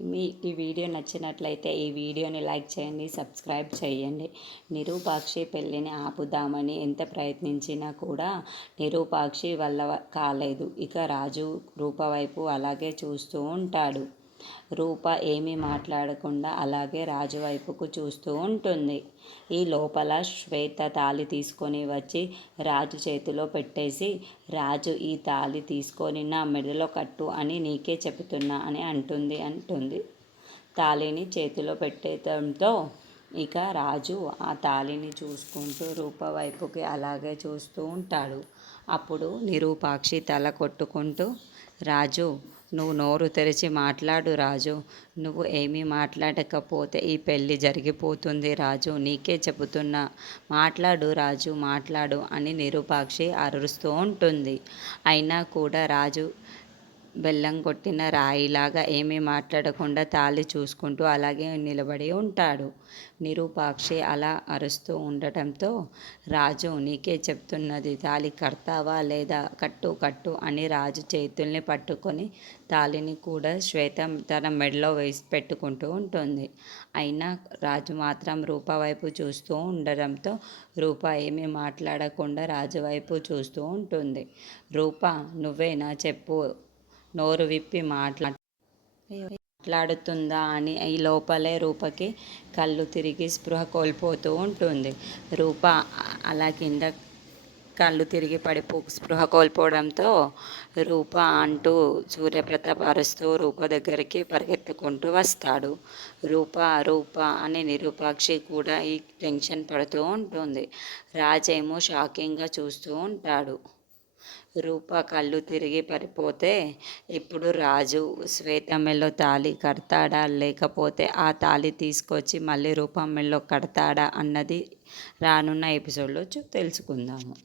మీకు ఈ వీడియో నచ్చినట్లయితే ఈ వీడియోని లైక్ చేయండి, సబ్స్క్రైబ్ చేయండి. నిరూపాక్షి పెళ్ళిని ఆపుదామని ఎంత ప్రయత్నించినా కూడా నిరూపాక్షి వల్ల కాలేదు. ఇక రాజు రూప వైపు అలాగే చూస్తూ ఉంటాడు. రూప ఏమీ మాట్లాడకుండా అలాగే రాజు వైపుకు చూస్తూ ఉంటుంది. ఈ లోపల శ్వేత తాళి తీసుకొని వచ్చి రాజు చేతిలో పెట్టేసి, రాజు ఈ తాళి తీసుకొని నా మెడలో కట్టు అని నీకే చెబుతున్నా అని అంటుంది. తాళిని చేతిలో పెట్టడంతో ఇక రాజు ఆ తాళిని చూసుకుంటూ రూప వైపుకి అలాగే చూస్తూ ఉంటాడు. అప్పుడు నిరూపాక్షి తల కొట్టుకుంటూ, రాజు నువ్వు నోరు తెరిచి మాట్లాడు రాజు, నువ్వు ఏమీ మాట్లాడకపోతే ఈ పెళ్ళి జరిగిపోతుంది రాజు, నీకే చెబుతున్నా, మాట్లాడు రాజు మాట్లాడు అని నిరూపాక్షి అరుస్తూ ఉంటుంది. అయినా కూడా రాజు బెల్లం కొట్టిన రాయిలాగా ఏమీ మాట్లాడకుండా తాళి చూసుకుంటూ అలాగే నిలబడి ఉంటాడు. నిరూపాక్షి అలా అరుస్తూ ఉండటంతో రాజు నీకే చెప్తున్నది, తాళి కడతావా లేదా, కట్టు కట్టు అని రాజు చేతుల్ని పట్టుకొని తాళిని కూడా శ్వేత తన మెడలో వేసి పెట్టుకుంటూ ఉంటుంది. అయినా రాజు మాత్రం రూప వైపు చూస్తూ ఉండడంతో రూప ఏమీ మాట్లాడకుండా రాజు వైపు చూస్తూ ఉంటుంది. రూప నువ్వేనా చెప్పు, నోరు విప్పి మాట్లాడుతుందా అని ఈ లోపలే రూపకి కళ్ళు తిరిగి స్పృహ కోల్పోతూ ఉంటుంది. రూప అలా కింద కళ్ళు తిరిగి స్పృహ కోల్పోవడంతో రూప అంటూ సూర్యప్రతాప్ అరుస్తూ రూప దగ్గరికి పరిగెత్తుకుంటూ వస్తాడు. రూప రూప అని నిరూపాక్షి కూడా ఈ టెన్షన్ పడుతూ ఉంటుంది. రాజేమో షాకింగ్గా చూస్తూ ఉంటాడు. రూప కళ్ళు తిరిగి పడిపోతే ఇప్పుడు రాజు శ్వేత మెడలో తాళి కడతాడా, లేకపోతే ఆ తాళి తీసుకొచ్చి మళ్ళీ రూప మెడలో కడతాడా అన్నది రానున్న ఎపిసోడ్లో తెలుసుకుందాము.